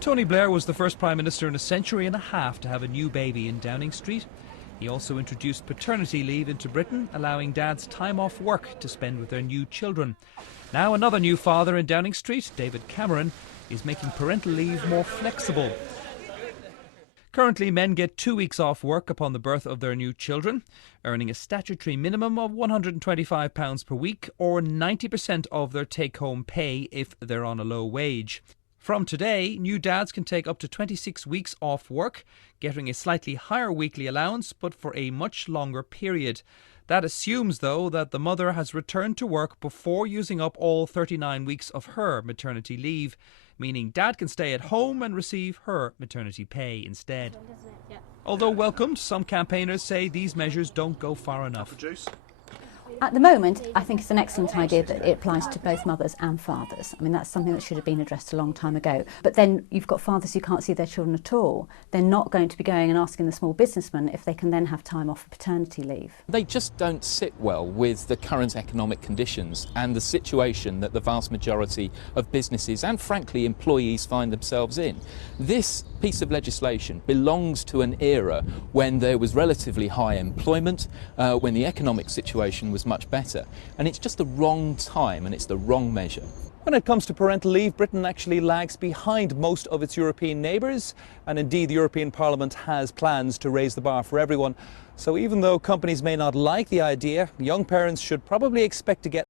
Tony Blair was the first Prime Minister in a century and a half to have a new baby in Downing Street. He also introduced paternity leave into Britain, allowing dads time off work to spend with their new children. Now another new father in Downing Street, David Cameron, is making parental leave more flexible. Currently, men get 2 weeks off work upon the birth of their new children, earning a statutory minimum of £125 per week or 90% of their take-home pay if they're on a low wage. From today, new dads can take up to 26 weeks off work, getting a slightly higher weekly allowance, but for a much longer period. That assumes, though, that the mother has returned to work before using up all 39 weeks of her maternity leave, meaning dad can stay at home and receive her maternity pay instead. Although welcomed, some campaigners say these measures don't go far enough. At the moment, I think it's an excellent idea that it applies to both mothers and fathers. I mean, that's something that should have been addressed a long time ago. But then you've got fathers who can't see their children at all. They're not going to be going and asking the small businessman if they can then have time off for paternity leave. They just don't sit well with the current economic conditions and the situation that the vast majority of businesses and, frankly, employees find themselves in. This piece of legislation belongs to an era when there was relatively high employment, when the economic situation was much better, and it's just the wrong time and it's the wrong measure. When it comes to parental leave, Britain actually lags behind most of its European neighbours, and indeed the European Parliament has plans to raise the bar for everyone. So even though companies may not like the idea, young parents should probably expect to get